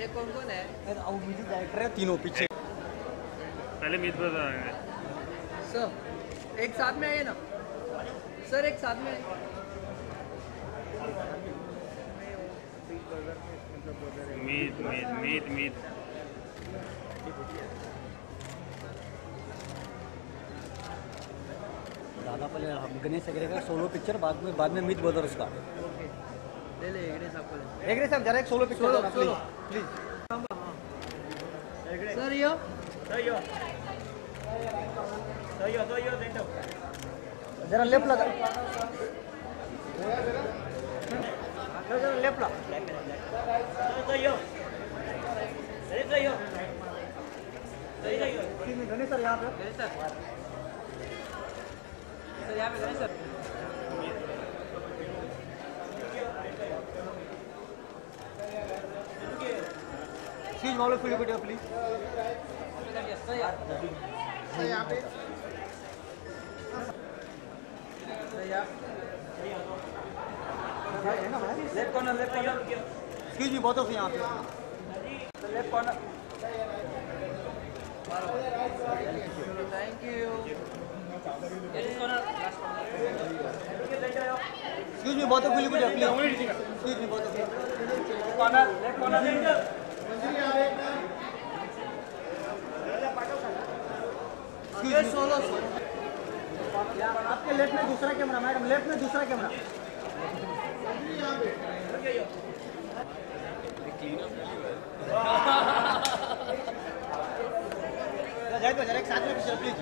ये कौन कौन है? म्यूजिक डायरेक्टर है तीनों पीछे। पहले मीत ब्रदर आएंगे सर, एक साथ में आइए ना सर, एक साथ में आइए। मीत मीत मीत मीत दादा पहले हम गणेश अग्रे का सोलो पिक्चर, बाद में मीत ब्रदर्स का। ले ले एगरे साहब को ले। एग्रे साहब जरा एक solo picture solo, please solo. Please. Sir यो जरा लेफ्ट लगा, जरा लेफ्ट ला। गणेश सर यहाँ पे, गणेश सर, सर यहाँ पे Ganesh sir. Please mall full video please. Sir यहाँ पे, सर यहाँ left corner, left corner. Excuse me बहुत ऑफ यहाँ पे left corner. Thank you. Excuse me बहुत off full video please. Excuse me बहुत off corner, left corner. Solo आपके left में दूसरा कैमरा मैडम, लेफ्ट में दूसरा कैमरा। जाहिद भाई जरा एक साथ में पिक्चर प्लीज।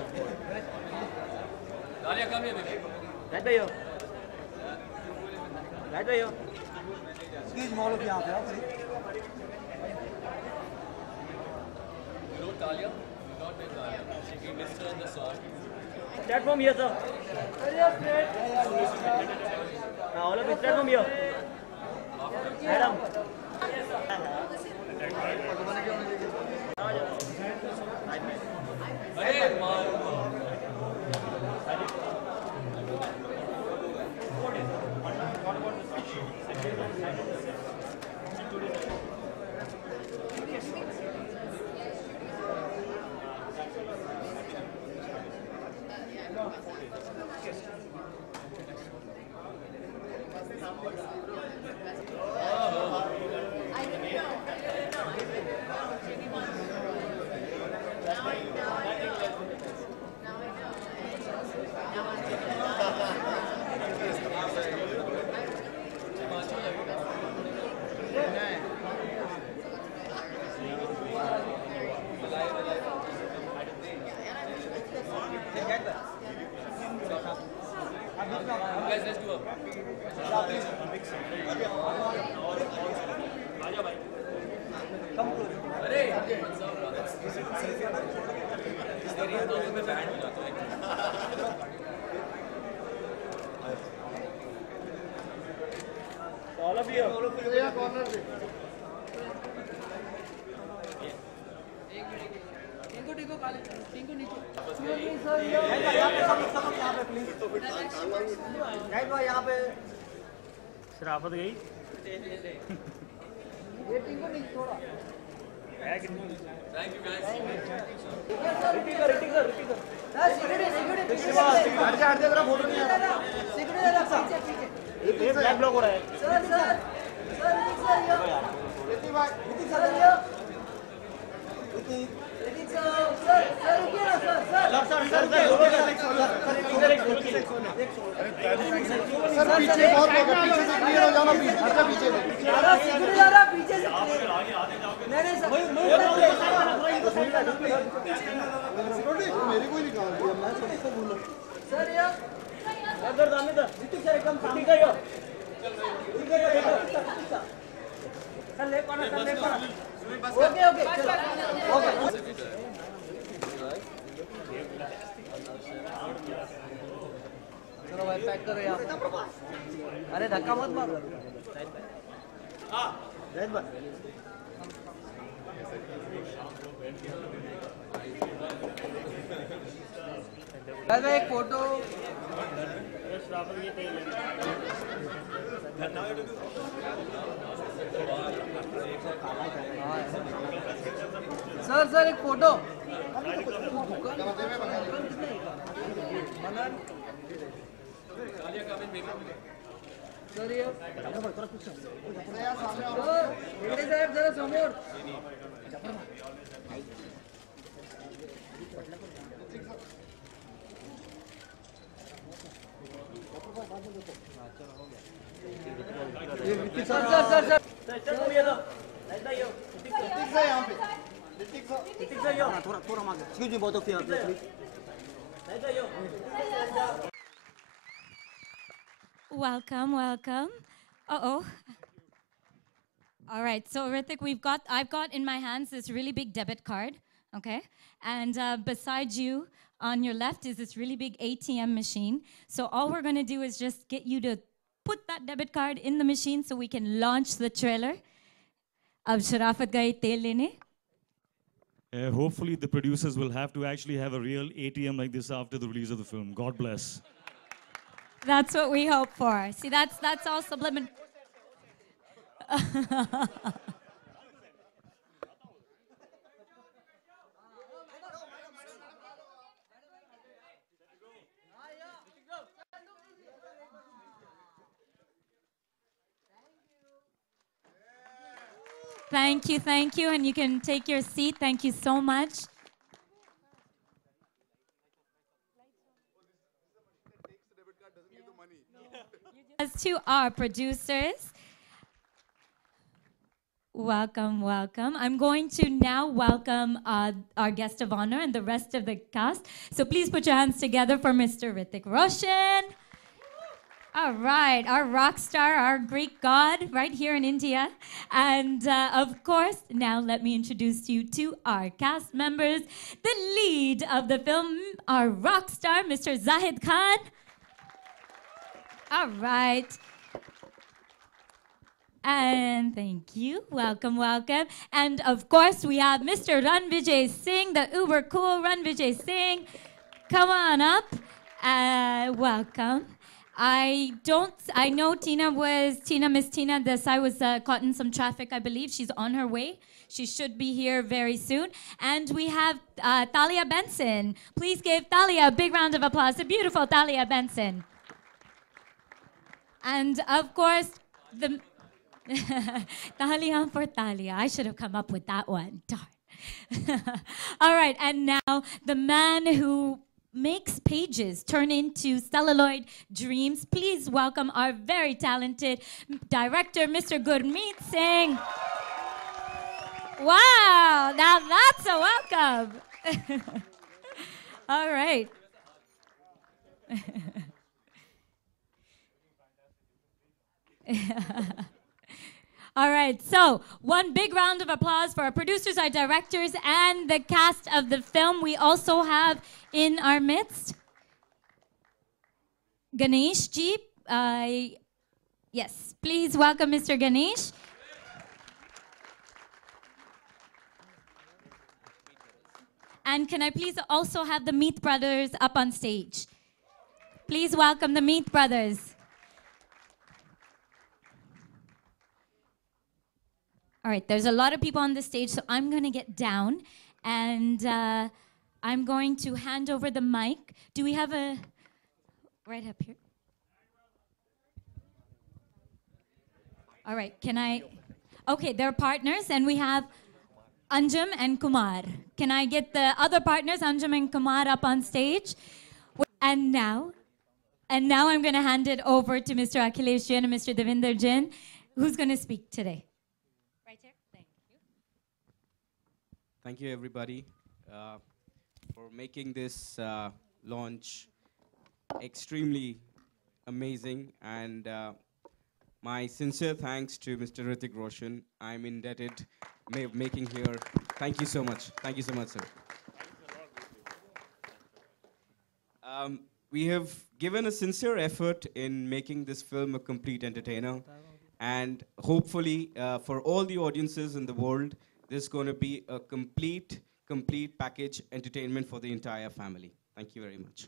जाहिद भाई हो, जाहिद भाई हो। प्लीज मॉल ऑफ यहाँ पे आओ please. Start from here, sir. Now, all of you start from here. Madam. All of you. Corner से। इनको टिको काले, इनको नीचे। यहाँ पे प्लीज। जाहिद भाई यहाँ पे। शराफत गई ये टिको नीचे थोड़ा। Thank you guys. हट जा फोटो नहीं आ रहा। ये ब्लैक ब्लॉक हो रहा है। सर ऋतिक भाई, ऋतिक सर सर पीछे बहुत लोग हैं, पीछे से क्लियर हो जाना प्लीज। हट जा पीछे से। पीछे से नहीं सर, मेरी कोई निकाल दिया, मैं सबको बोल रहा हूँ। सर यार इधर जाने दो। ऋतिक सर एकदम सामने का यो। Sir left corner, sir left corner. Okay okay okay. चलो भाई पैक करो यहाँ। अरे धक्का मत मारो। जाहिद भाई दादा एक फोटो। हाँ सर एक फोटो सर ये सर साहेब जरा समोर सर सर सर सर थोड़ा थोड़ा मांगे एक्सक्यूज मी बहुत of you please Welcome, welcome. Uh-oh. All right, so Ritik, I've got in my hands this really big debit card, okay? And beside you, on your left, is this really big ATM machine. So all we're gonna do is just get you to put that debit card in the machine so we can launch the trailer of Sharafat Gaye Tel Lene. Hopefully the producers will have to actually have a real ATM like this after the release of the film. God bless. That's what we hope for. See, that's all subliminal. Thank you, and you can take your seat. Thank you so much. As to our producers, welcome, welcome. I'm going to now welcome our guest of honor and the rest of the cast. So please put your hands together for Mr. Hrithik Roshan. All right, our rock star, our Greek god right here in India. And of course, now let me introduce you to our cast members. The lead of the film, our rock star, Mr. Zahid Khan. All right. And thank you. Welcome, welcome. And of course, we have Mr. Ranvijay Singh, the uber cool Ranvijay Singh. Come on up. Welcome. I know Miss Tina Desai was caught in some traffic, I believe. She's on her way. She should be here very soon. And we have Thalia Benson. Please give Thalia a big round of applause. The beautiful Thalia Benson. And of course, the Talia for Thalia. I should have come up with that one. Darn. All right, and now the man who makes pages turn into celluloid dreams. Please welcome our very talented director, Mr. Gurmeet Singh. Wow, now that's a welcome. All right. All right, so one big round of applause for our producers, our directors, and the cast of the film. We also have in our midst Ganesh Ji. Yes, please welcome Mr. Ganesh. And can I please also have the Meet Brothers up on stage? Please welcome the Meet Brothers. All right, there's a lot of people on the stage, so I'm going to get down, and I'm going to hand over the mic. Do we have a... right up here? All right, can I... Okay, they're partners, and we have Anjum and Kumar. Can I get the other partners, Anjum and Kumar, up on stage? And now I'm going to hand it over to Mr. Akhilesh Jain and Mr. Devinder Jain, who's going to speak today. Thank you, everybody, for making this launch extremely amazing. And my sincere thanks to Mr. Hrithik Roshan. I'm indebted making here. Thank you so much. Thank you so much, sir. We have given a sincere effort in making this film a complete entertainer. And hopefully, for all the audiences in the world, this is going to be a complete package entertainment for the entire family. Thank you very much.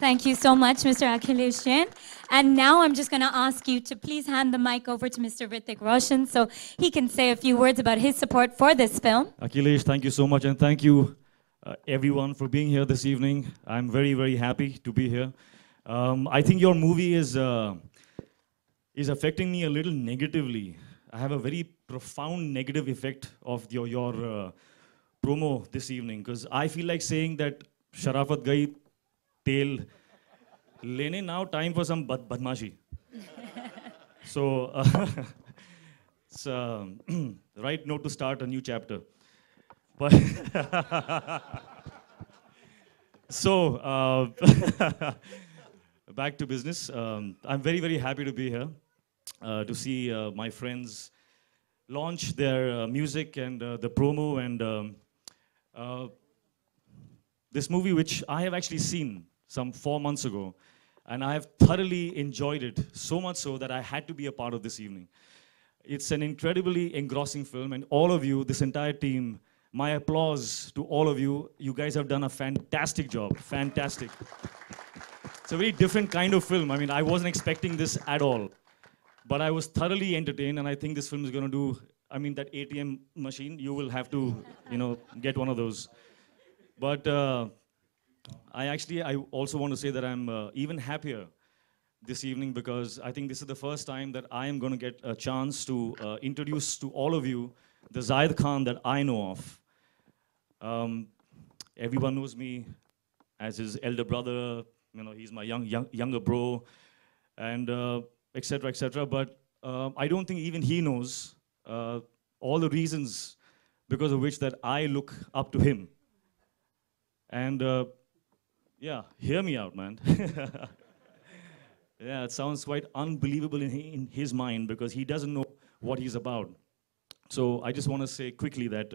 Thank you so much, Mr. Akhilesh Jain. And now I'm just going to ask you to please hand the mic over to Mr. Hrithik Roshan so he can say a few words about his support for this film. Akhilesh, thank you so much, and thank you everyone for being here this evening. I'm very, very happy to be here. I think your movie is affecting me a little negatively. I have a very profound negative effect of your promo this evening, because I feel like saying that Sharafat gayi tel lene, now time for some badmashi. So it's the right note to start a new chapter. But so back to business. I'm very, very happy to be here to see my friends launch their music and the promo and this movie, which I have actually seen some 4 months ago, and I have thoroughly enjoyed it, so much so that I had to be a part of this evening. It's an incredibly engrossing film, and all of you, this entire team, my applause to all of you. You guys have done a fantastic job, fantastic. It's a very different kind of film. I mean, I wasn't expecting this at all, but I was thoroughly entertained, and I think this film is going to do, I mean, that ATM machine, you will have to, get one of those. But I also want to say that I'm even happier this evening, because I think this is the first time that I am going to get a chance to introduce to all of you the Zayed Khan that I know of. Everyone knows me as his elder brother. He's my younger bro, and et cetera, but I don't think even he knows all the reasons because of which that I look up to him. And yeah, hear me out, man. Yeah, it sounds quite unbelievable in his mind, because he doesn't know what he's about. So I just want to say quickly that,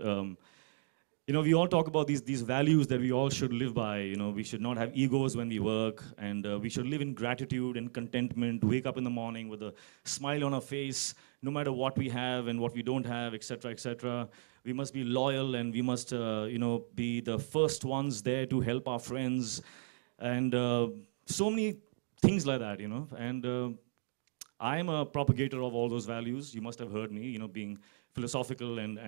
we all talk about these values that we all should live by. We should not have egos when we work, and we should live in gratitude and contentment, wake up in the morning with a smile on our face, no matter what we have and what we don't have, et cetera, et cetera. We must be loyal, and we must, be the first ones there to help our friends, and so many things like that, And I'm a propagator of all those values. You must have heard me, being philosophical and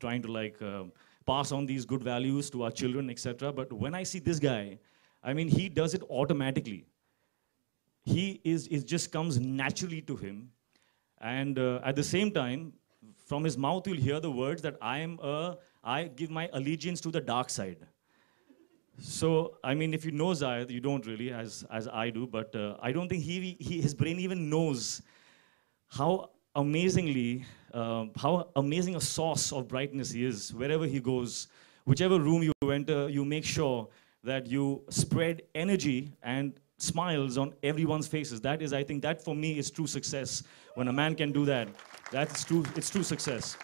trying to pass on these good values to our children, etc. But when I see this guy, I mean, he does it automatically. It just comes naturally to him. And at the same time, from his mouth, you'll hear the words that I give my allegiance to the dark side. So, I mean, if you know Zayed, you don't really, as I do, but I don't think his brain even knows how amazing a source of brightness he is. Wherever he goes, whichever room you enter, you make sure that you spread energy and smiles on everyone's faces. That is, I think, that for me is true success. When a man can do that, it's true success.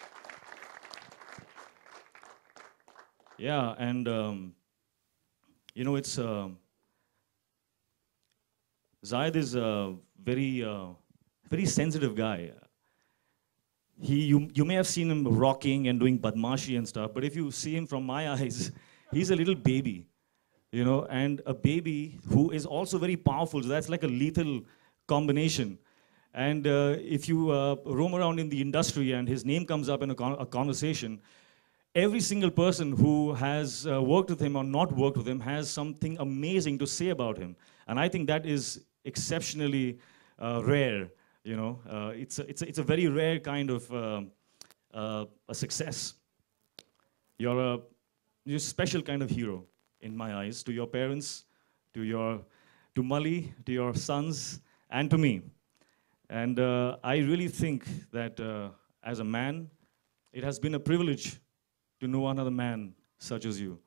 Yeah, and it's Zayed is a very sensitive guy. You may have seen him rocking and doing badmashi and stuff, but if you see him from my eyes, he's a little baby, and a baby who is also very powerful. So that's like a lethal combination. And if you roam around in the industry and his name comes up in a conversation, every single person who has worked with him or not worked with him has something amazing to say about him. And I think that is exceptionally rare. It's a very rare kind of a success. You're a special kind of hero in my eyes, to your parents, to Mali, to your sons, and to me. And I really think that as a man, it has been a privilege to know another man such as you.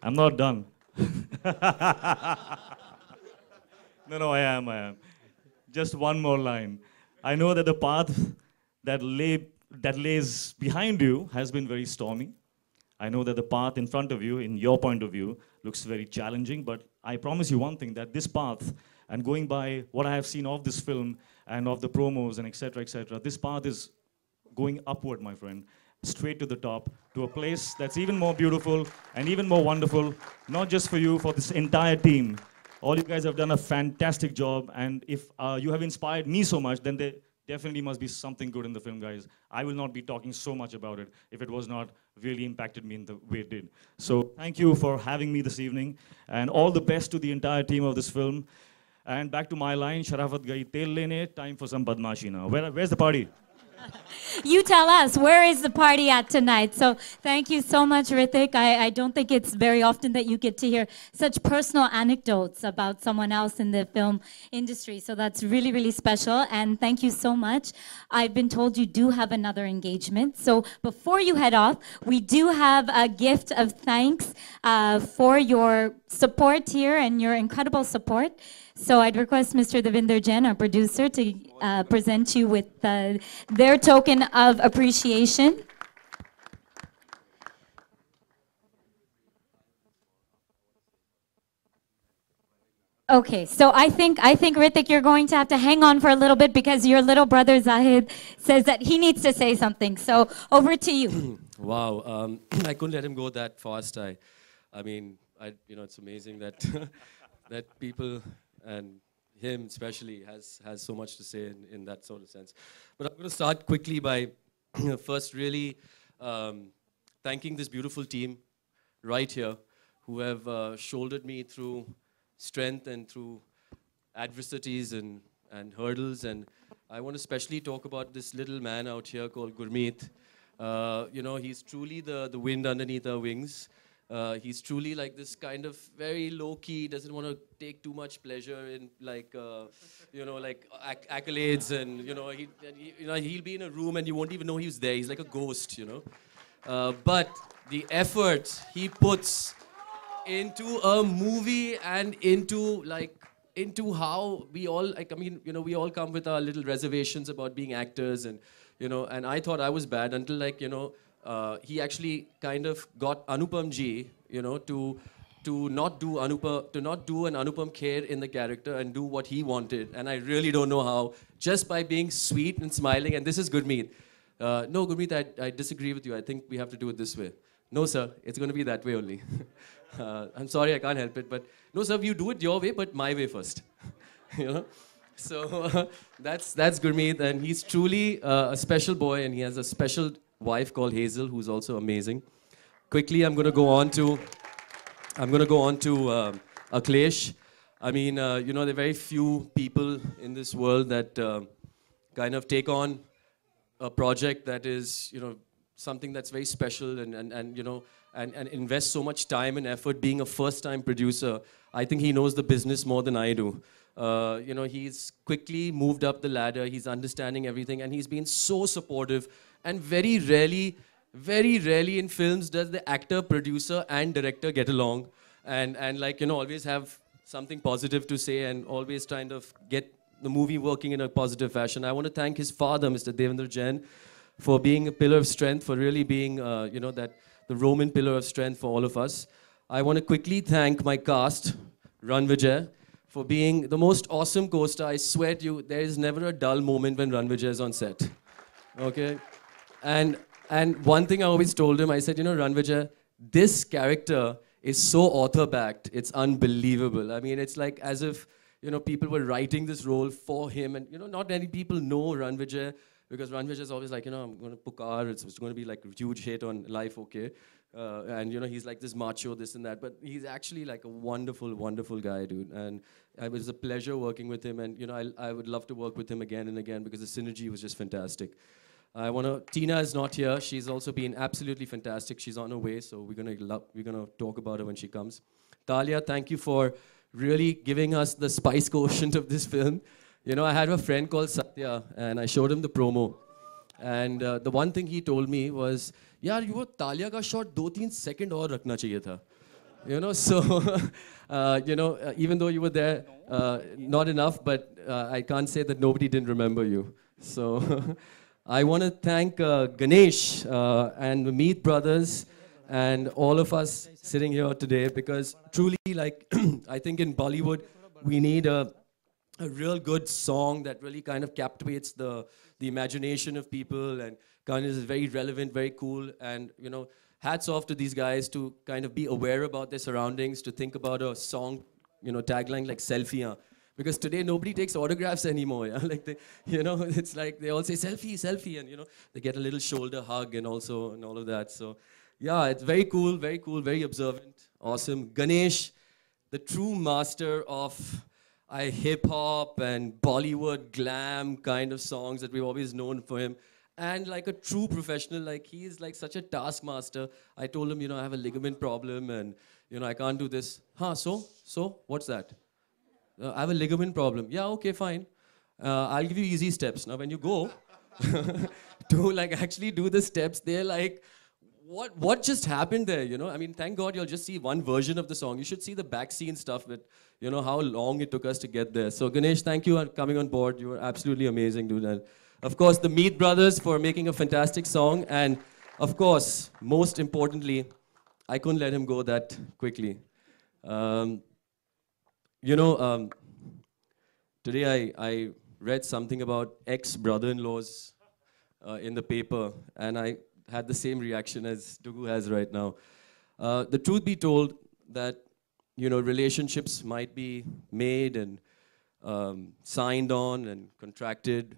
I'm not done. No, I am. Just one more line. I know that the path that lays behind you has been very stormy. I know that the path in front of you, in your point of view, looks very challenging, but I promise you one thing, that this path, and going by what I have seen of this film and of the promos and et cetera, this path is going upward, my friend, straight to the top, to a place that's even more beautiful and even more wonderful, not just for you, for this entire team. All you guys have done a fantastic job, and if you have inspired me so much, then there definitely must be something good in the film, guys. I will not be talking so much about it if it was not really impacted me in the way it did. So thank you for having me this evening, and all the best to the entire team of this film. And back to my line, Sharafat gayi tel lene, time for some badmashi now. Where's the party? You tell us, where is the party at tonight? So thank you so much, Hrithik. I don't think it's very often that you get to hear such personal anecdotes about someone else in the film industry. So that's really, really special. And thank you so much. I've been told you do have another engagement. So before you head off, we do have a gift of thanks for your support here and your incredible support. So I'd request Mr. Devinder Jain, our producer, to present you with their token of appreciation. Okay, so I think Hrithik, you're going to have to hang on for a little bit because your little brother Zahid says that he needs to say something. So over to you. Wow, I couldn't let him go that fast. I mean, it's amazing that that people and him especially has so much to say in that sort of sense. But I'm going to start quickly by first really thanking this beautiful team right here who have shouldered me through strength and through adversities and hurdles. And I want to especially talk about this little man out here called Gurmeet. He's truly the wind underneath our wings. He's truly like this kind of very low-key, doesn't want to take too much pleasure in accolades, and he'll be in a room and you won't even know he's there. He's like a ghost, but the effort he puts into a movie and into how we all we all come with our little reservations about being actors, and and I thought I was bad until he actually kind of got Anupam Ji, to not do an Anupam Kher in the character and do what he wanted. And I really don't know how, just by being sweet and smiling. And this is Gurmeet. No, Gurmeet, I disagree with you. I think we have to do it this way. No, sir, it's going to be that way only. I'm sorry, I can't help it. But no, sir, you do it your way, but my way first. So that's Gurmeet, and he's truly a special boy, and he has a special wife called Hazel, who's also amazing. Quickly, I'm going to go on to Akhilesh. I mean, there are very few people in this world that kind of take on a project that is, something that's very special and invest so much time and effort. Being a first-time producer, I think he knows the business more than I do. He's quickly moved up the ladder. He's understanding everything, and he's been so supportive. And very rarely in films does the actor, producer, and director get along, and always have something positive to say, and always trying to get the movie working in a positive fashion. I want to thank his father, Mr. Devinder Jain, for being a pillar of strength, for really being, the Roman pillar of strength for all of us. I want to quickly thank my cast, Ranvijay, for being the most awesome co-star. I swear to you, there is never a dull moment when Ranvijay is on set. Okay? And one thing I always told him, I said, Ranvijay, this character is so author-backed, it's unbelievable. I mean, it's like as if, people were writing this role for him. And, not many people know Ranvijay, because Ranvijay is always like, I'm going to Pukar, it's going to be like a huge hit on Life Okay. And, he's like this macho, this and that. But he's actually like a wonderful, wonderful guy, dude. And it was a pleasure working with him. And, I would love to work with him again and again, because the synergy was just fantastic. Tina is not here. She's also been absolutely fantastic. She's on her way, so we're gonna talk about her when she comes. Talia, thank you for really giving us the spice quotient of this film. I had a friend called Satya, and I showed him the promo. And the one thing he told me was, "Yaar, you Talia ka shot 2-3 second aur rakhna chahiye tha." So, even though you were there, not enough, but I can't say that nobody didn't remember you. So. I want to thank Ganesh and the Meet brothers and all of us sitting here today, because truly, I think in Bollywood, we need a real good song that really kind of captivates the imagination of people and kind of is very relevant, very cool, and you know, hats off to these guys to kind of be aware about their surroundings, to think about a song, you know, tagline like selfie. Because today nobody takes autographs anymore. Yeah? Like they, you know, it's like they all say selfie, selfie, and you know, they get a little shoulder hug and also and all of that. So, yeah, it's very cool, very observant, awesome. Ganesh, the true master of hip hop and Bollywood glam kind of songs that we've always known for him. And like a true professional, like he's like such a taskmaster. I told him, you know, I have a ligament problem and, you know, I can't do this. So, what's that? I have a ligament problem. Yeah, okay, fine. I'll give you easy steps. Now, when you go to like actually do the steps, they're like, what just happened there, you know? I mean, thank God you'll just see one version of the song. You should see the backscene stuff with, you know, how long it took us to get there. So, Ganesh, thank you for coming on board. You were absolutely amazing, dude. And of course, the Meet Brothers for making a fantastic song. And of course, most importantly, I couldn't let him go that quickly. You know, today I read something about ex-brother-in-laws in the paper, and I had the same reaction as Dugu has right now. The truth be told, that you know, relationships might be made and signed on and contracted,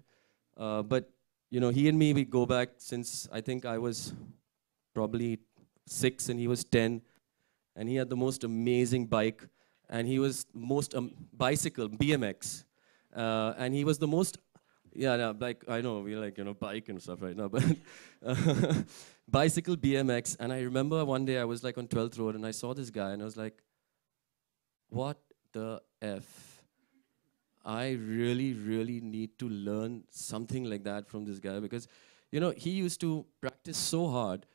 but you know, he and me, we go back since I think I was probably 6 and he was 10, and he had the most amazing bike, and he was most bicycle, BMX, and he was the most, yeah, no, like, I know, we like, you know, bike and stuff right now, but bicycle, BMX, and I remember one day I was like on 12th Road, and I saw this guy, and I was like, what the F? I really, really need to learn something like that from this guy, because, you know, he used to practice so hard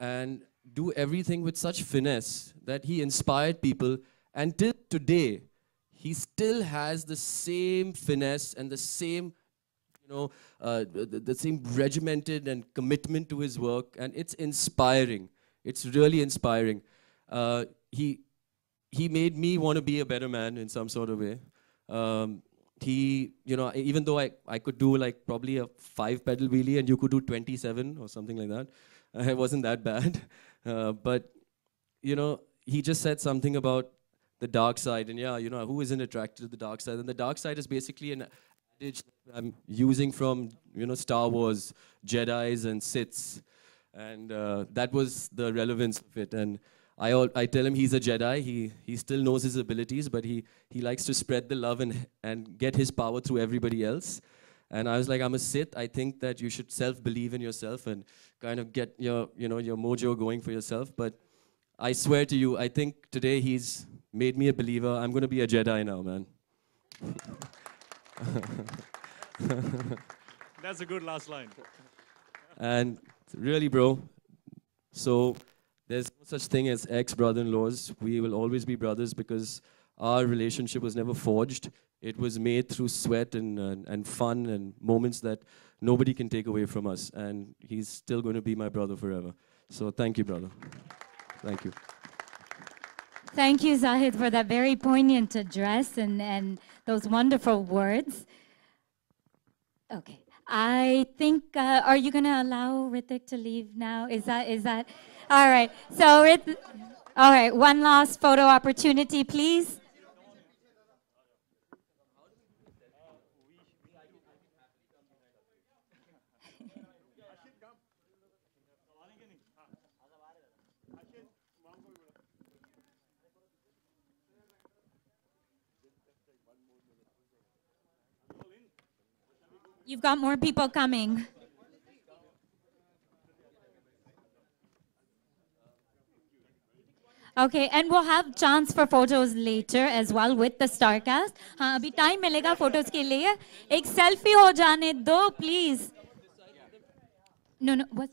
and do everything with such finesse that he inspired people, and till today, he still has the same finesse and the same, you know, the same regimented and commitment to his work, and it's inspiring. It's really inspiring. He made me want to be a better man in some sort of way. He, you know, even though I could do like probably a 5-pedal wheelie and you could do 27 or something like that, it wasn't that bad. But, you know, he just said something about the dark side, and yeah, you know, who isn't attracted to the dark side? And the dark side is basically an adage I'm using from, you know, Star Wars, Jedis and Siths, and that was the relevance of it. And I tell him he's a Jedi. He still knows his abilities, but he likes to spread the love and get his power through everybody else. And I was like, I'm a Sith. I think that you should self-believe in yourself and kind of get your, you know, your mojo going for yourself. But I swear to you, I think today he's made me a believer. I'm going to be a Jedi now, man. That's a good last line. And really, bro, so there's no such thing as ex-brother-in-laws. We will always be brothers because our relationship was never forged. It was made through sweat and fun and moments that nobody can take away from us. And he's still going to be my brother forever. So thank you, brother. Thank you. Thank you, Zahid, for that very poignant address and those wonderful words. Okay. I think, are you going to allow Hrithik to leave now? Is that? All right. So, all right. One last photo opportunity, please. You've got more people coming. Okay, and we'll have chance for photos later as well with the Starcast. हाँ, अभी time मिलेगा photos के लिए. एक selfie हो जाने दो, please. No, what?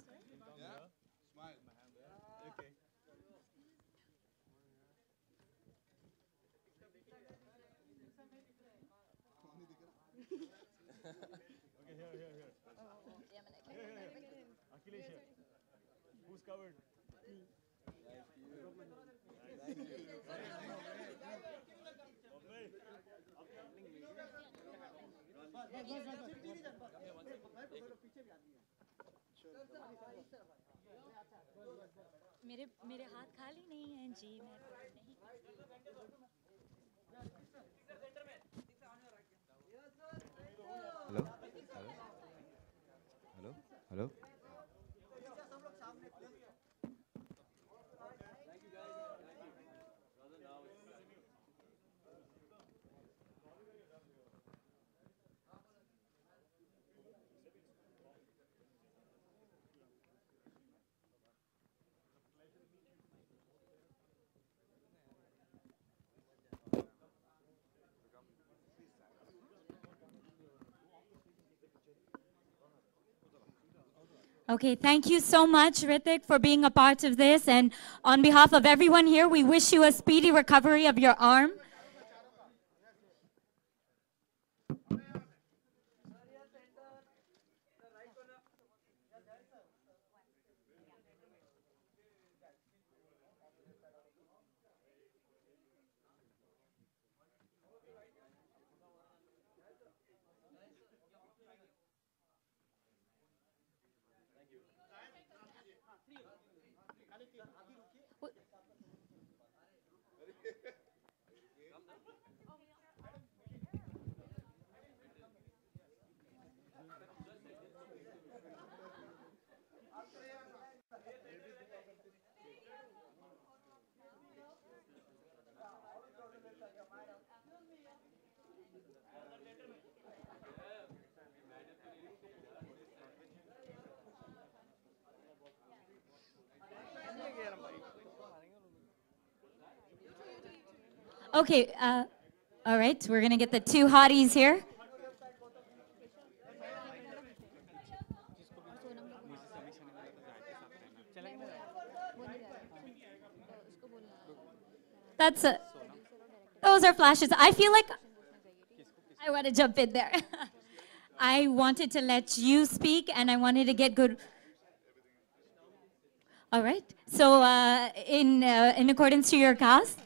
मेरे मेरे हाथ खाली नहीं हैं जी मैं नहीं hello hello hello Okay, thank you so much, Ritik, for being a part of this. And on behalf of everyone here, we wish you a speedy recovery of your arm. Okay, all right, we're gonna get the two hotties here. That's a, those are flashes. I feel like I want to jump in there. I wanted to let you speak and I wanted to get good. All right. So in accordance to your cast,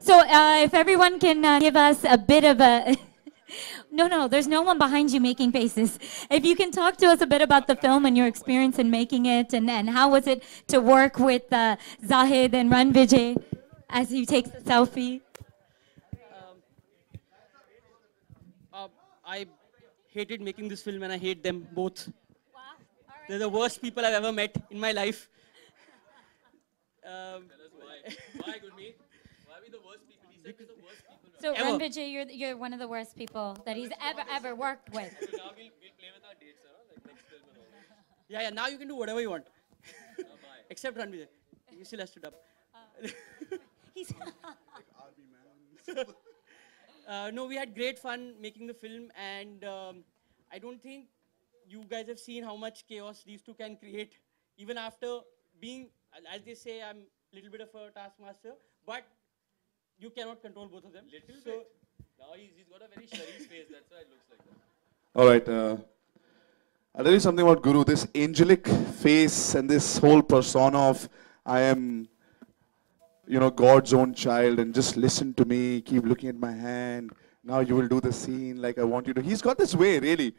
so if everyone can give us a bit of a, no, there's no one behind you making faces. If you can talk to us a bit about the film and your experience in making it, and how was it to work with Zahid and Ranvijay as he takes the selfie? I hated making this film and I hate them both. Wow. They're the worst people I've ever met in my life. Tell us why. Why, Gurmeet? Why are we the worst people? He said we're the worst people. So Ever. Ranvijay, you're one of the worst people that he's ever worked with. So now we'll play with our dates, huh? Like next film and all that. Yeah, now you can do whatever you want. Bye. Except Ranvijay. He still has to dub. He's No, we had great fun making the film, and I don't think you guys have seen how much chaos these two can create, even after being, as they say, I'm a little bit of a taskmaster, but you cannot control both of them. Little So, bit. Now he's got a very Sharif face, that's why it looks like that. All right. I'll tell you something about Guru. This angelic face and this whole persona of I am, God's own child, and just listen to me, keep looking at my hand. Now you will do the scene like I want you to. He's got this way, really,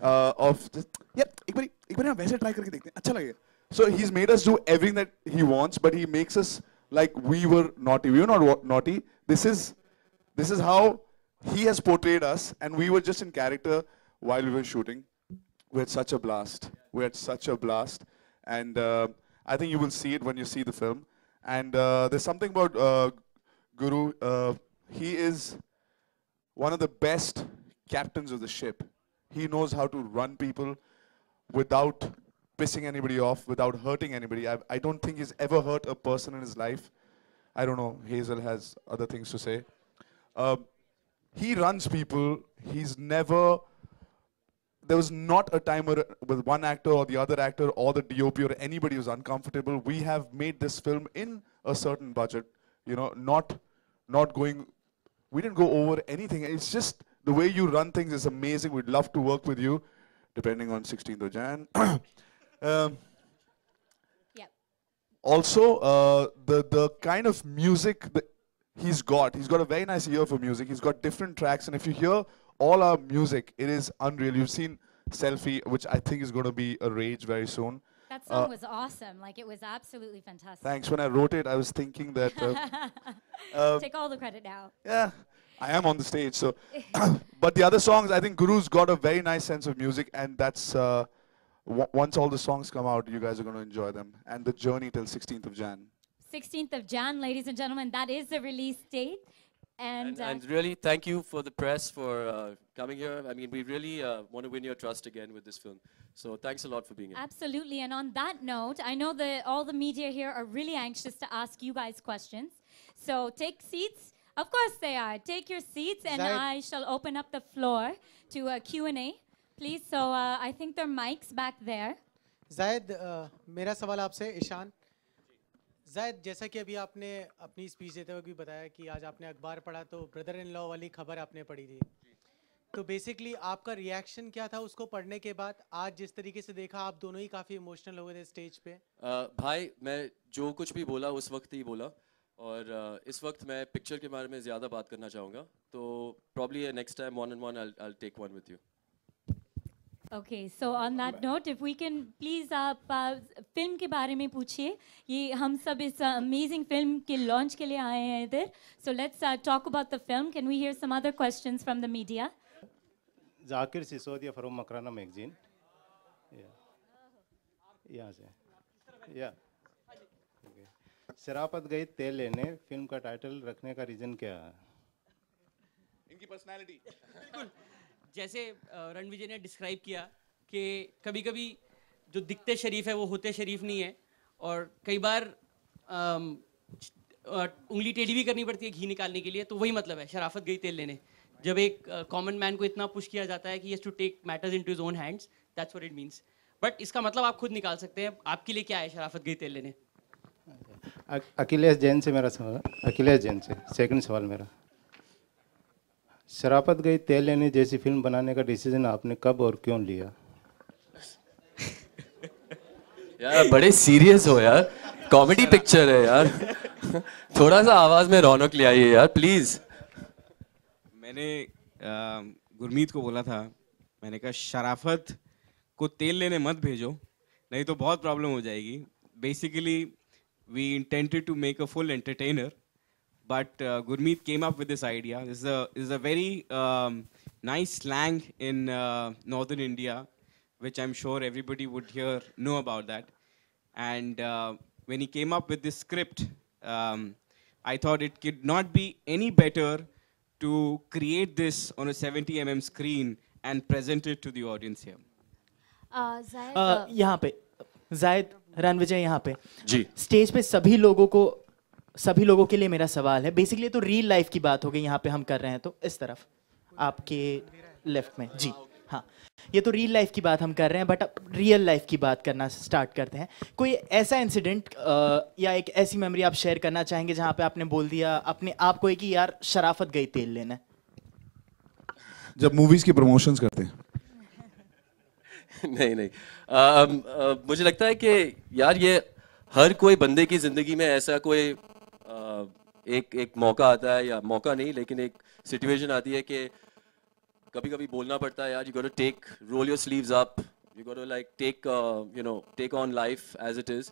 of just, एक बारी हम वैसे try करके देखते हैं, अच्छा लगेगा. So he's made us do everything that he wants, but he makes us like we were naughty. We were not naughty. This is how he has portrayed us, and we were just in character while we were shooting. We had such a blast. And I think you will see it when you see the film. And there's something about Guru. He is one of the best captains of the ship. He knows how to run people without pissing anybody off, without hurting anybody. I don't think he's ever hurt a person in his life. I don't know, Hazel has other things to say. He runs people. He's never... There was not a time where with one actor or the other actor or the DOP or anybody was uncomfortable. We have made this film in a certain budget, not going... We didn't go over anything. It's just the way you run things is amazing. We'd love to work with you, depending on 16th of Jan. Yep. Also, the kind of music that he's got a very nice ear for music. He's got different tracks, and if you hear all our music, it is unreal. You've seen selfie, which I think is going to be a rage very soon. That song was awesome. Like, it was absolutely fantastic. Thanks. When I wrote it, I was thinking that. Take all the credit now. Yeah, I am on the stage. So, but the other songs, I think Guru's got a very nice sense of music, and that's once all the songs come out, you guys are going to enjoy them. And the journey till 16th of Jan. 16th of Jan, ladies and gentlemen, that is the release date. And really, thank you for the press for coming here. I mean, we really want to win your trust again with this film. So thanks a lot for being here. absolutely. And on that note, I know that all the media here are really anxious to ask you guys questions. So take seats. Of course they are. Take your seats, and I shall open up the floor to a Q&A. Please, so I think there are mics back there. जायद मेरा सवाल आपसे ईशान जायद जैसा कि अभी आपने अपनी स्पीच देते वक्त भी बताया कि आज आपने अखबार पढ़ा तो ब्रदर इन लॉ वाली खबर आपने पढ़ी थी तो बेसिकली आपका रिएक्शन क्या था उसको पढ़ने के बाद आज जिस तरीके से देखा आप दोनों ही काफ़ी इमोशनल हो गए थे स्टेज पे भाई मैं जो कुछ भी बोला उस वक्त ही बोला और इस वक्त मैं पिक्चर के बारे में ज़्यादा बात करना चाहूँगा तो probably next time one on one I'll take one with you. Okay, so on that note, if we can please आप फिल्म के बारे में पूछिए ये हम सब इस amazing film के launch के लिए आए हैं इधर so let's talk about the film. Can we hear some other questions from the media? Zakir Sisodia from Makrana magazine. यहाँ से या शराफत गई तेल लेने फिल्म का टाइटल रखने का रीज़न क्या है इनकी पर्सनालिटी बिल्कुल जैसे रणविजय ने डिस्क्राइब किया कि कभी-कभी जो दिखते शरीफ है वो होते शरीफ नहीं है और कई बार उंगली टेढ़ी भी करनी पड़ती है घी निकालने के लिए तो वही मतलब है शराफत गई तेल लेने जब एक कॉमन मैन को इतना पुश किया जाता है कि he has to take matters into his own hands that's what it means but इसका मतलब आप खुद निकाल सकते हैं आपके लिए क्या है शराफत गई तेल लेने अखिलेश जैन से मेरा सवाल अखिलेश जैन से सेकंड सवाल मेरा शराफत गई तेल लेने जैसी फिल्म बनाने का डिसीजन आपने कब और क्यों लिया यार बड़े सीरियस हो यार कॉमेडी पिक्चर है यार थोड़ा सा आवाज में रौनक ले आइए यार प्लीज मैंने गुरमीत को बोला था मैंने कहा शराफत को तेल लेने मत भेजो नहीं तो बहुत प्रॉब्लम हो जाएगी basically we intended to make a full entertainer but Gurmeet came up with this idea. This is a very nice slang in northern India, which I'm sure everybody would know about that. And when he came up with this script, I thought it could not be any better to create this on a 70mm screen and present it to the audience here. यहाँ पे जायद रणविजय यहाँ पे जी stage पे सभी लोगों के लिए मेरा सवाल है बेसिकली तो रियल लाइफ की बात हो गई यहाँ पे हम कर रहे हैं तो इस तरफ आपके लेफ्ट में जी हाँ ये तो रियल लाइफ की बात हम कर रहे हैं बट अब रियल लाइफ की बात करना स्टार्ट करते हैं कोई ऐसा इंसिडेंट या एक ऐसी मेमोरी आप शेयर करना चाहेंगे जहाँ पे आपने बोल दिया अपने आप को कि यार शराफत गई तेल लेने जब मूवीज की प्रमोशंस करते हैं नहीं मुझे लगता है कि यार ये हर कोई बंदे की जिंदगी में ऐसा कोई एक मौका आता है या मौका नहीं लेकिन एक सिचुएशन आती है कि कभी कभी बोलना पड़ता है यार you got to take roll your sleeves up you got to like take on life as it is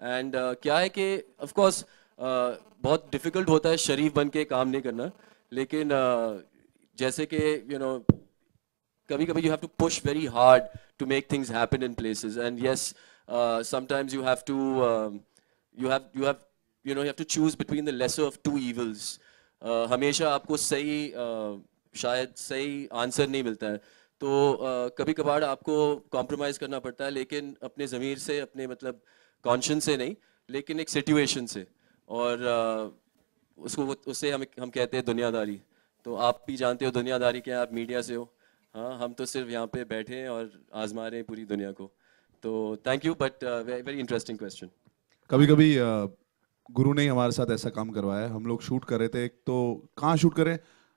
and क्या है कि ऑफ कोर्स बहुत डिफिकल्ट होता है शरीफ बन के काम नहीं करना लेकिन जैसे कि कभी कभी you have to push very hard to make things happen in places and yes sometimes you have to you have to choose between the lesser of two evils हमेशा आपको सही शायद सही आंसर नहीं मिलता है तो कभी कभार आपको कॉम्प्रोमाइज़ करना पड़ता है लेकिन अपने ज़मीर से अपने मतलब कॉन्शियस से नहीं लेकिन एक सिचुएशन से और उससे हम कहते हैं दुनियादारी तो आप भी जानते हो दुनियादारी क्या आप मीडिया से हो हाँ हम तो सिर्फ यहाँ पे बैठे हैं और आजमा रहे हैं पूरी दुनिया को तो thank you but very interesting question कभी कभी गुरु ने हमारे साथ ऐसा काम करवाया हम लोग शूट कर रहे थे एक तो कहाँ शूट करें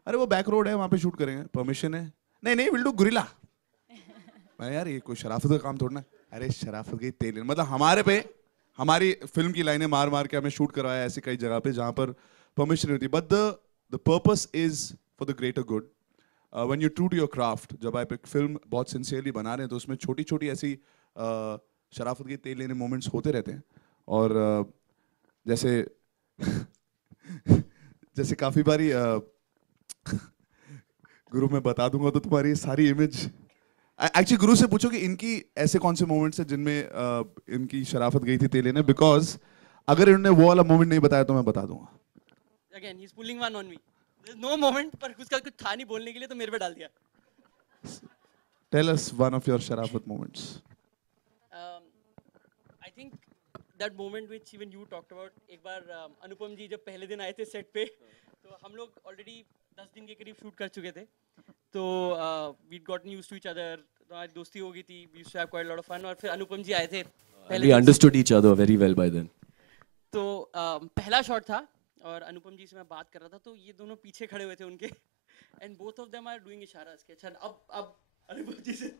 अरे वो बैक रोड है वहाँ पे शूट करेंगे परमिशन है नहीं विल डू गुरिल्ला मैं यार ये कोई शराफत का काम थोड़ा ना अरे शराफत की तेल मतलब हमारे पे हमारी फिल्म की लाइनें मार मार के हमें शूट करवाया ऐसी कई जगह पे जहाँ पर परमिशन नहीं होती but the purpose is for the greater good when you're true to your craft, जब आप एक फिल्म बहुत sincerely बना रहे हैं तो उसमें छोटी छोटी ऐसी शराफत के तेल लेने moments होते रहते हैं और जैसे जैसे काफ़ी बारी गुरु मैं बता दूंगा तो तुम्हारी सारी इमेज एक्चुअली गुरु से पूछो कि इनकी ऐसे कौन से मोमेंट्स हैं जिनमें इनकी शराफत गई थी तेल लेने बिकॉज अगर इन्होंने वो वाला मोमेंट नहीं बताया तो मैं बता दूंगा Again, he's pulling one on me. There's no moment, पर उसका कुछ था नहीं बोलने के लिए तो मेरे पे डाल दिया. Tell us one of your sharafat moments. I think that moment which even you talked about. एक बार अनुपम जी जब पहले दिन आए थे सेट पे तो हम लोग already 10 दिन के करीब शूट कर चुके थे. तो we'd gotten used to each other. तो आज दोस्ती हो गई थी. We used to have quite a lot of fun. और फिर अनुपम जी आए थे. We understood each other very well by then. तो पहला शॉट था और अनुपम जी से मैं बात कर रहा था तो ये दोनों पीछे खड़े हुए थे उनके and both of them are doing इशारा इसके अच्छा अब अनुपम जी से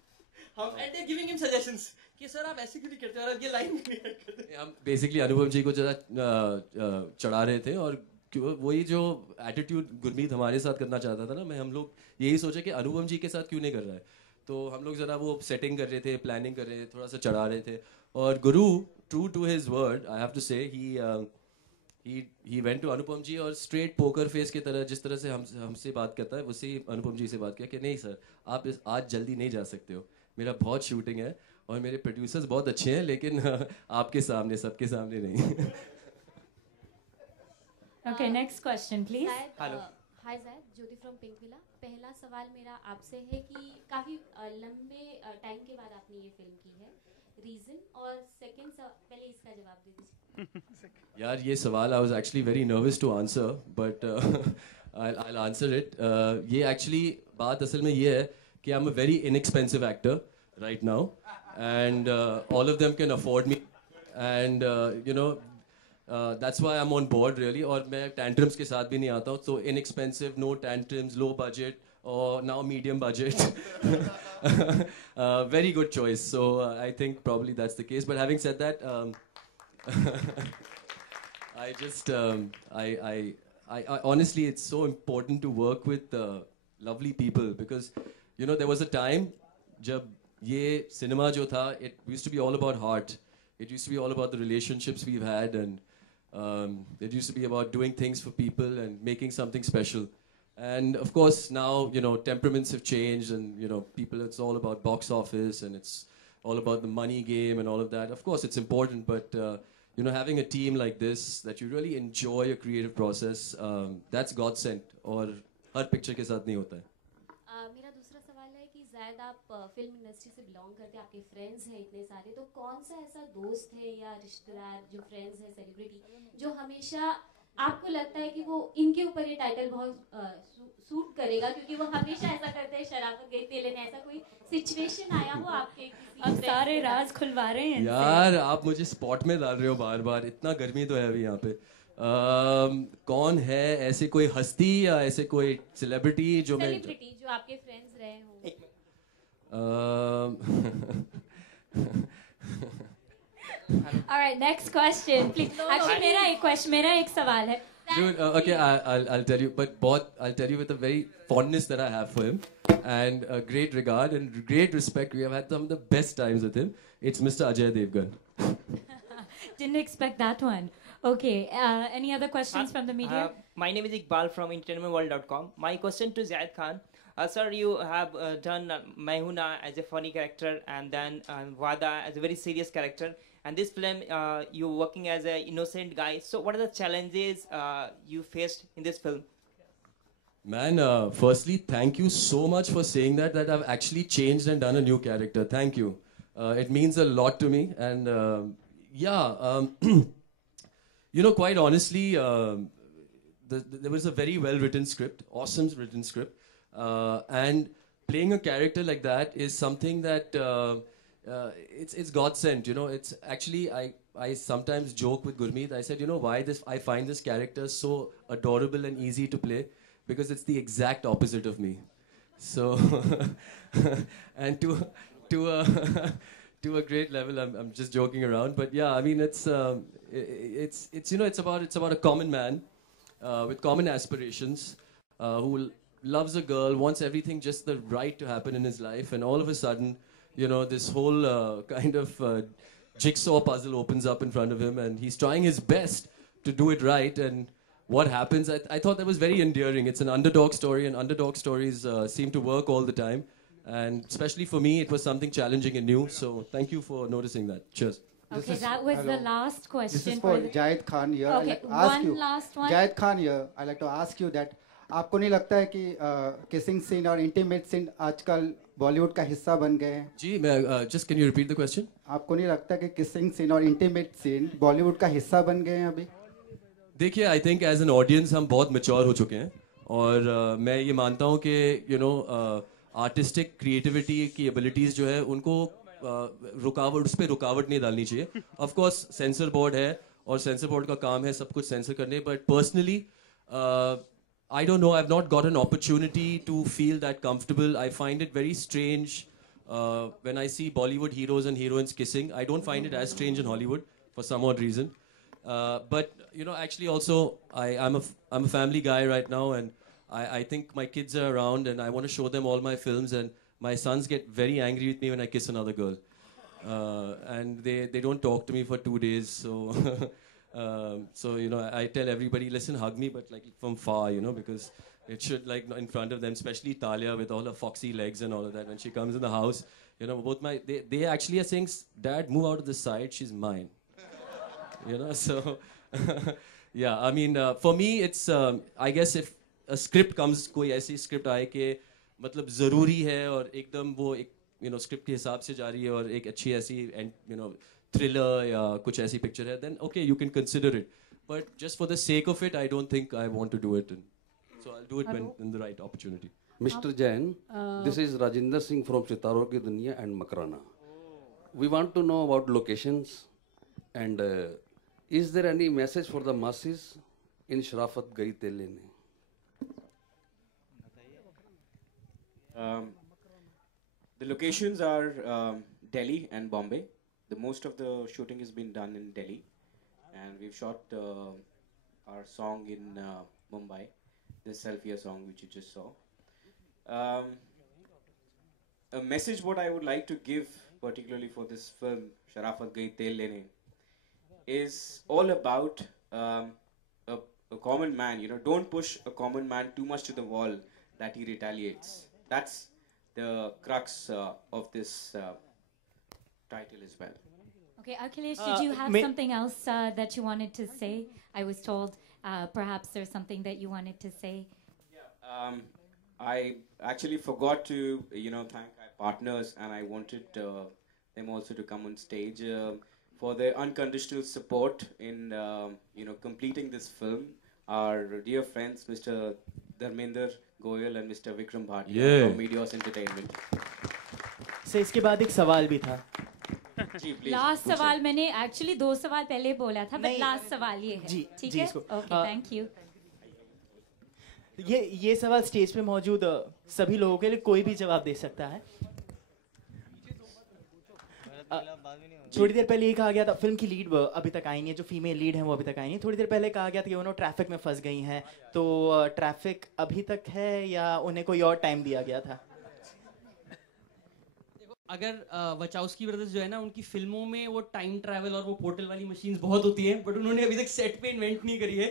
हम and they giving him suggestions कि सर आप ऐसे क्यों नहीं करते और ये लाइन नहीं ऐड करते हम बेसिकली अनुपम जी को ज़्यादा चढ़ा रहे थे और वही जो एटीट्यूड गुरमीत हमारे साथ करना चाहता था ना मैं हम लोग यही सोचे कि अनुपम जी के साथ क्यों नहीं कर रहा है तो हम लोग ज़रा वो सेटिंग कर रहे थे प्लानिंग कर रहे थे थोड़ा सा चढ़ा रहे थे और Guru true to his word I have to say he went to Anupam ji और स्ट्रेट पोकर फेस की तरह जिस तरह से हमसे बात करता है उसी अनुपम जी से बात किया कि नहीं सर आप आज जल्दी नहीं जा सकते हो मेरा बहुत शूटिंग है और मेरे प्रोड्यूसर्स बहुत अच्छे हैं लेकिन आपके सामने सबके सामने नहीं Okay, next question please. Hello hi zaid Jyoti from pink villa पहला सवाल मेरा आपसे है कि काफ़ी लंबे टाइम के बाद आपने ये फिल्म की है रीजन और सेकंड पहले इसका जवाब दे दीजिए यार ये सवाल I was actually very nervous to answer but I'll answer it ये actually बात असल में ये है कि I'm a very inexpensive actor right now and all of them can afford me and you know that's why I'm on board really और मैं tantrums के साथ भी नहीं आता हूँ so inexpensive no tantrums low budget or now medium budget very good choice so I think probably that's the case but having said that I just I honestly it's so important to work with lovely people because you know there was a time जब ये cinema जो था it used to be all about heart it used to be all about the relationships we've had and it used to be about doing things for people and making something special and of course now you know temperaments have changed and you know people it's all about box office and it's all about the money game and all of that of course it's important but you know having a team like this that you really enjoy a creative process that's God sent और हर picture के साथ नहीं होता है मेरा दूसरा सवाल है कि ज़ैद आप फिल्म इंडस्ट्री से बिलोंग करते हैं आपके फ्रेंड्स हैं इतने सारे तो कौन सा ऐसा दोस्त है या रिश्तेदार जो फ्रेंड्स है सेलिब्रिटी जो हमेशा आपको लगता है कि वो इनके ऊपर ये टाइटल बहुत सूट करेगा क्योंकि वो हमेशा ऐसा करते हैं शराफत गई तेल लेने ऐसा कोई सिचुएशन आया हो आपके किसी अब सारे राज खुलवा रहे हैं यार आप मुझे स्पॉट में डाल रहे हो बार बार इतना गर्मी तो है अभी यहाँ पे कौन है ऐसे कोई हस्ती या ऐसे कोई सेलिब्रिटी जो मैं जो आपके फ्रेंड्स रहे हों All right, next question, please. Actually, मेरा एक सवाल है. Dude, okay, I'll tell you, but I'll tell you with a very fondness that I have for him, and a great regard and great respect. We have had some of the best times with him. It's Mr. Ajay Devgan. Didn't expect that one. Okay, any other questions from the media? My name is Iqbal from entertainmentworld.com. My question to Zaid Khan. Sir, you have done Mehuna as a funny character and then Wada as a very serious character. And this film, you're working as an innocent guy. So what are the challenges you faced in this film? Man, firstly, thank you so much for saying that I've actually changed and done a new character. Thank you. It means a lot to me. And you know, quite honestly, there was a very well-written script, awesome written script. And playing a character like that is something that it's God sent. You know, it's actually I sometimes joke with Gurmeet. I said, you know, why I find this character so adorable and easy to play because it's the exact opposite of me. So and to a great level, I'm just joking around. But yeah, I mean, it's you know, it's about a common man with common aspirations who will loves a girl, wants everything just the right to happen in his life, and all of a sudden, you know, this whole kind of jigsaw puzzle opens up in front of him, and he's trying his best to do it right. And what happens? I thought that was very endearing. It's an underdog story, and underdog stories seem to work all the time. And especially for me, it was something challenging and new. So thank you for noticing that. Cheers. Okay, that was the last question. This is for Jayed Khan here. Okay, I'd like to ask one you, last one. Jayed Khan here. I'd like to ask you that आपको नहीं लगता है कि kissing scene और intimate scene आजकल बॉलीवुड का हिस्सा बन गए हैं? जी, मैं just can you repeat the question? आपको नहीं लगता कि किसिंग सीन और इंटीमेट सीन बॉलीवुड का हिस्सा बन गए हैं अभी? देखिए, I think as an audience हम बहुत मैच्योर हो चुके हैं, और मैं ये मानता हूँ कि यू नो आर्टिस्टिक क्रिएटिविटी की एबिलिटीज़ जो है उनको उस पर रुकावट नहीं डालनी चाहिए. ऑफ कोर्स सेंसर बोर्ड है और सेंसर बोर्ड का काम है सब कुछ सेंसर करने, but personally I don't know, I've not got an opportunity to feel that comfortable. I find it very strange when I see Bollywood heroes and heroines kissing. I don't find it as strange in Hollywood for some odd reason. But, you know, actually also, I'm a family guy right now, and I think my kids are around, and I want to show them all my films, and my sons get very angry with me when I kiss another girl. And they don't talk to me for 2 days, so... so, you know, I tell everybody, listen, hug me, but like from far, you know, because it should, like, in front of them, especially Talia with all her foxy legs and all of that. When she comes in the house, you know, both they actually are saying, Dad, move out of the side, she's mine. You know, so, yeah, I mean, for me, it's, I guess if a script comes, कोई ऐसी script आए कि मतलब ज़रूरी है और एकदम वो एक, you know, script के हिसाब से जा रही है और एक अच्छी ऐसी, you know, thriller या कुछ ऐसी picture है, then okay, you can consider it. But just for the sake of it, I don't think I want to do it. And so I'll do it when in the right opportunity. Mr. Jain, this is Rajinder Singh from Sitaro Ki Duniya and Makrana. We want to know about locations, and is there any message for the masses in Sharafat Gayi Teel Lene? The locations are Delhi and Bombay. The most of the shooting has been done in Delhi, and we've shot our song in Mumbai, the Selfie song which you just saw. A message what I would like to give, particularly for this film, Sharafat Gayi Teel Lene, is all about a common man. You know, don't push a common man too much to the wall that he retaliates. That's the crux of this title as well. Okay, Akhilesh, did you have something else that you wanted to say? I was told perhaps there's something that you wanted to say. I actually forgot to, you know, thank our partners, and I wanted them also to come on stage for their unconditional support in, you know, completing this film. Our dear friends, Mr. Dharmender Goyal and Mr. Vikram Bhatia from Medios Entertainment. से इसके बाद एक सवाल भी था. Last सवाल मैंने actually 2 सवाल पहले बोला था, बट लास्ट सवाल ये है. ठीक है, ओके, थैंक यू. ये सवाल स्टेज पे मौजूद सभी लोगों के लिए कोई भी जवाब दे सकता है. थोड़ी देर पहले ये कहा गया था, फिल्म की लीड अभी तक आई नहीं है, जो फीमेल लीड है वो अभी तक आई नहीं. थोड़ी देर पहले कहा गया था कि उन्होंने ट्रैफिक में फंस गई हैं, तो ट्रैफिक अभी तक है या उन्हें कोई और टाइम दिया गया था? अगर वचाउस्की ब्रदर्स जो है ना, उनकी फिल्मों में वो टाइम ट्रैवल और वो पोर्टल वाली मशीन्स बहुत होती हैं, बट उन्होंने अभी तक सेट पे इन्वेंट नहीं करी है.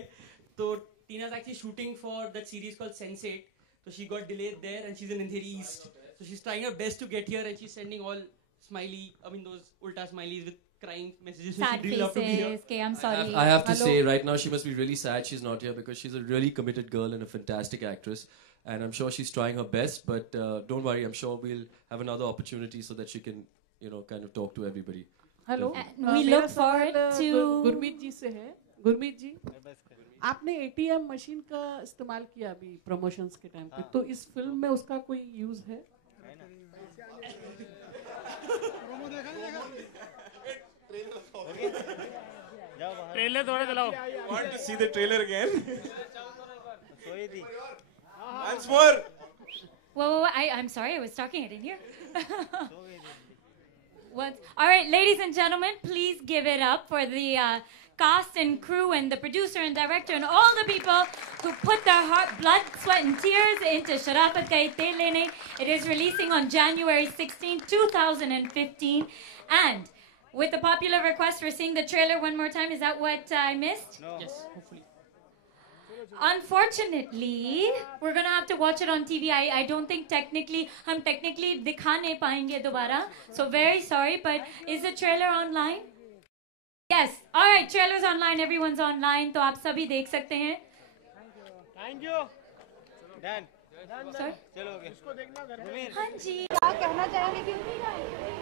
तो Tina is actually shooting for that series called Sensate, तो she got delayed there and she is in Andheri east, so she is trying her best to get here and she is sending all smiley, I mean those ulta smileys with crying messages. Sad faces. Okay, I'm sorry. I have to say right now she must be really sad she's not here, because she's a really committed girl and a fantastic actress, and I'm sure she's trying her best, but don't worry, I'm sure we'll have another opportunity so that she can, you know, kind of talk to everybody. Hello. We look forward to Gurmeet ji से है. गुरमीत जी, आपने ATM machine का इस्तेमाल किया अभी promotions के time पे, तो इस फिल्म में उसका कोई यूज है? ट्रेलर थोड़ा चलाओ. Want to see the trailer again? Once more. Whoa, I'm sorry, I was talking, I didn't hear. All right, ladies and gentlemen, please give it up for the cast and crew and the producer and director and all the people who put their heart, blood, sweat and tears into Sharafat Ka Ek Tel Lene. It is releasing on January 16, 2015. And with the popular request, we're seeing the trailer one more time. Is that what I missed? No. Yes, hopefully. Unfortunately, we're gonna have to watch it on TV. I don't think हम technically दिखा नहीं पाएंगे दोबारा. So very sorry, but is the trailer online? Yes. All right, trailer's online. Everyone's online. तो आप सभी देख सकते हैं. Thank you. Done. Sir? चलो ओके. इसको देखना घर में. हाँ जी. क्या कहना चाहेंगे कि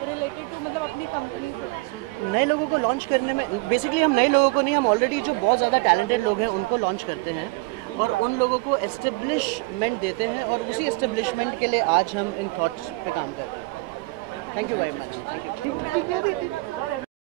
रिलेटेड टू मतलब अपनी कंपनी से? नए लोगों को लॉन्च करने में बेसिकली हम नए लोगों को नहीं, हम ऑलरेडी जो बहुत ज़्यादा टैलेंटेड लोग हैं उनको लॉन्च करते हैं और उन लोगों को एस्टेब्लिशमेंट देते हैं और उसी एस्टेब्लिशमेंट के लिए आज हम इन थॉट्स पे काम कर रहे हैं. Thank you very much. Thank you.